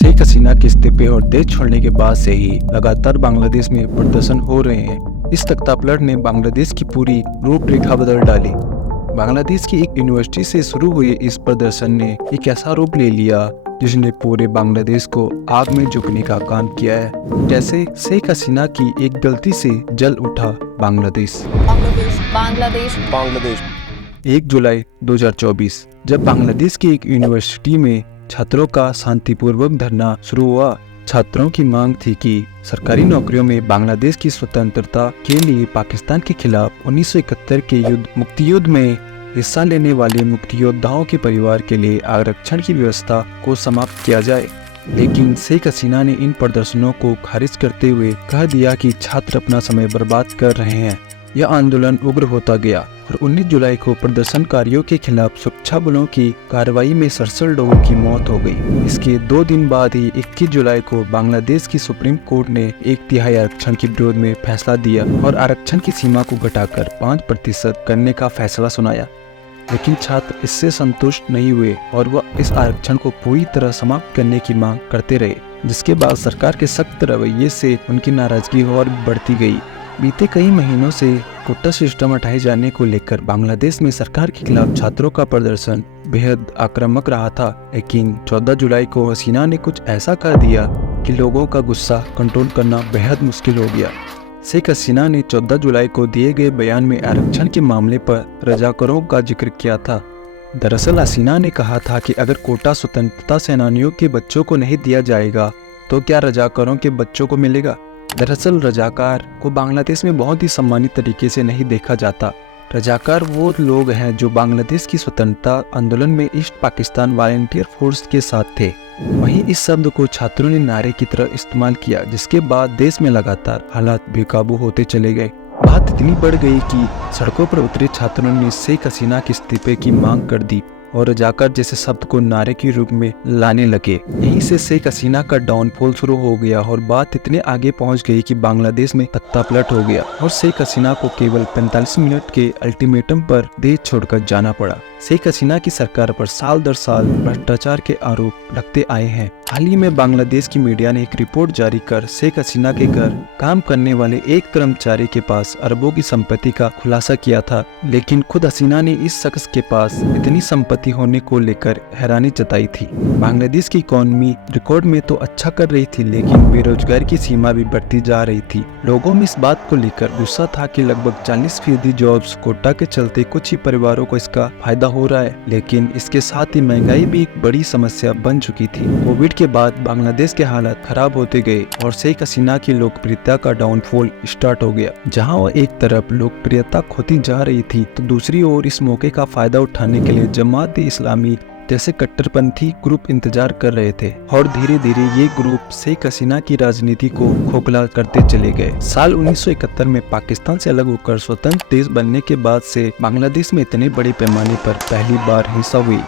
शेख हसीना के इस्तीफे और देश छोड़ने के बाद से ही लगातार बांग्लादेश में प्रदर्शन हो रहे हैं। इस तख्तापलट ने बांग्लादेश की पूरी रूपरेखा बदल डाली। बांग्लादेश की एक यूनिवर्सिटी से शुरू हुए इस प्रदर्शन ने एक ऐसा रूप ले लिया जिसने पूरे बांग्लादेश को आग में झुकने का काम किया है। जैसे शेख हसीना की एक गलती से जल उठा बांग्लादेश। बांग्लादेश 1 जुलाई 2024 जब बांग्लादेश की एक यूनिवर्सिटी में छात्रों का शांतिपूर्वक धरना शुरू हुआ। छात्रों की मांग थी कि सरकारी नौकरियों में बांग्लादेश की स्वतंत्रता के लिए पाकिस्तान के खिलाफ 1971 के मुक्ति युद्ध में हिस्सा लेने वाले मुक्ति योद्धाओं के परिवार के लिए आरक्षण की व्यवस्था को समाप्त किया जाए। लेकिन शेख हसीना ने इन प्रदर्शनों को खारिज करते हुए कह दिया कि छात्र अपना समय बर्बाद कर रहे हैं। यह आंदोलन उग्र होता गया और 19 जुलाई को प्रदर्शनकारियों के खिलाफ सुरक्षा बलों की कार्रवाई में 67 लोगों की मौत हो गई। इसके 2 दिन बाद ही 21 जुलाई को बांग्लादेश की सुप्रीम कोर्ट ने 1/3 आरक्षण के विरोध में फैसला दिया और आरक्षण की सीमा को घटाकर 5% करने का फैसला सुनाया। लेकिन छात्र इससे संतुष्ट नहीं हुए और वह इस आरक्षण को पूरी तरह समाप्त करने की मांग करते रहे, जिसके बाद सरकार के सख्त रवैये से उनकी नाराजगी और बढ़ती गई। बीते कई महीनों से कोटा सिस्टम हटाए जाने को लेकर बांग्लादेश में सरकार के खिलाफ छात्रों का प्रदर्शन बेहद आक्रामक रहा था। लेकिन 14 जुलाई को हसीना ने कुछ ऐसा कर दिया कि लोगों का गुस्सा कंट्रोल करना बेहद मुश्किल हो गया। शेख हसीना ने 14 जुलाई को दिए गए बयान में आरक्षण के मामले पर रजाकारों का जिक्र किया था। दरअसल हसीना ने कहा था कि अगर कोटा स्वतंत्रता सेनानियों के बच्चों को नहीं दिया जाएगा तो क्या रजाकारों के बच्चों को मिलेगा। दरअसल रजाकार को बांग्लादेश में बहुत ही सम्मानित तरीके से नहीं देखा जाता। रजाकार वो लोग हैं जो बांग्लादेश की स्वतंत्रता आंदोलन में ईस्ट पाकिस्तान वॉलंटियर फोर्स के साथ थे। वहीं इस शब्द को छात्रों ने नारे की तरह इस्तेमाल किया, जिसके बाद देश में लगातार हालात बेकाबू होते चले गए। बात इतनी बढ़ गई कि सड़कों पर उतरे छात्रों ने शेख हसीना के इस्तीफे की मांग कर दी और रजाकार जैसे शब्द को नारे के रूप में लाने लगे। यहीं से शेख हसीना का डाउनफॉल शुरू हो गया और बात इतने आगे पहुंच गई कि बांग्लादेश में तख्तापलट हो गया और शेख हसीना को केवल 45 मिनट के अल्टीमेटम पर देश छोड़कर जाना पड़ा। शेख हसीना की सरकार पर साल दर साल भ्रष्टाचार के आरोप लगते आए हैं। हाल ही में बांग्लादेश की मीडिया ने एक रिपोर्ट जारी कर शेख हसीना के घर काम करने वाले एक कर्मचारी के पास अरबों की संपत्ति का खुलासा किया था। लेकिन खुद हसीना ने इस शख्स के पास इतनी संपत्ति होने को लेकर हैरानी जताई थी। बांग्लादेश की इकोनॉमी रिकॉर्ड में तो अच्छा कर रही थी, लेकिन बेरोजगारी की सीमा भी बढ़ती जा रही थी। लोगों में इस बात को लेकर गुस्सा था कि लगभग 40% जॉब्स कोटा के चलते कुछ ही परिवारों को इसका फायदा हो रहा है। लेकिन इसके साथ ही महंगाई भी एक बड़ी समस्या बन चुकी थी। कोविड के बाद बांग्लादेश के हालात खराब होते गए और शेख हसीना की लोकप्रियता का डाउनफॉल स्टार्ट हो गया। जहां वो एक तरफ लोकप्रियता खोती जा रही थी तो दूसरी ओर इस मौके का फायदा उठाने के लिए जमात इस्लामी जैसे कट्टरपंथी ग्रुप इंतजार कर रहे थे और धीरे धीरे ये ग्रुप शेख हसीना की राजनीति को खोखला करते चले गए। साल 1971 में पाकिस्तान से अलग होकर स्वतंत्र देश बनने के बाद से बांग्लादेश में इतने बड़े पैमाने पर पहली बार हिंसा हुई।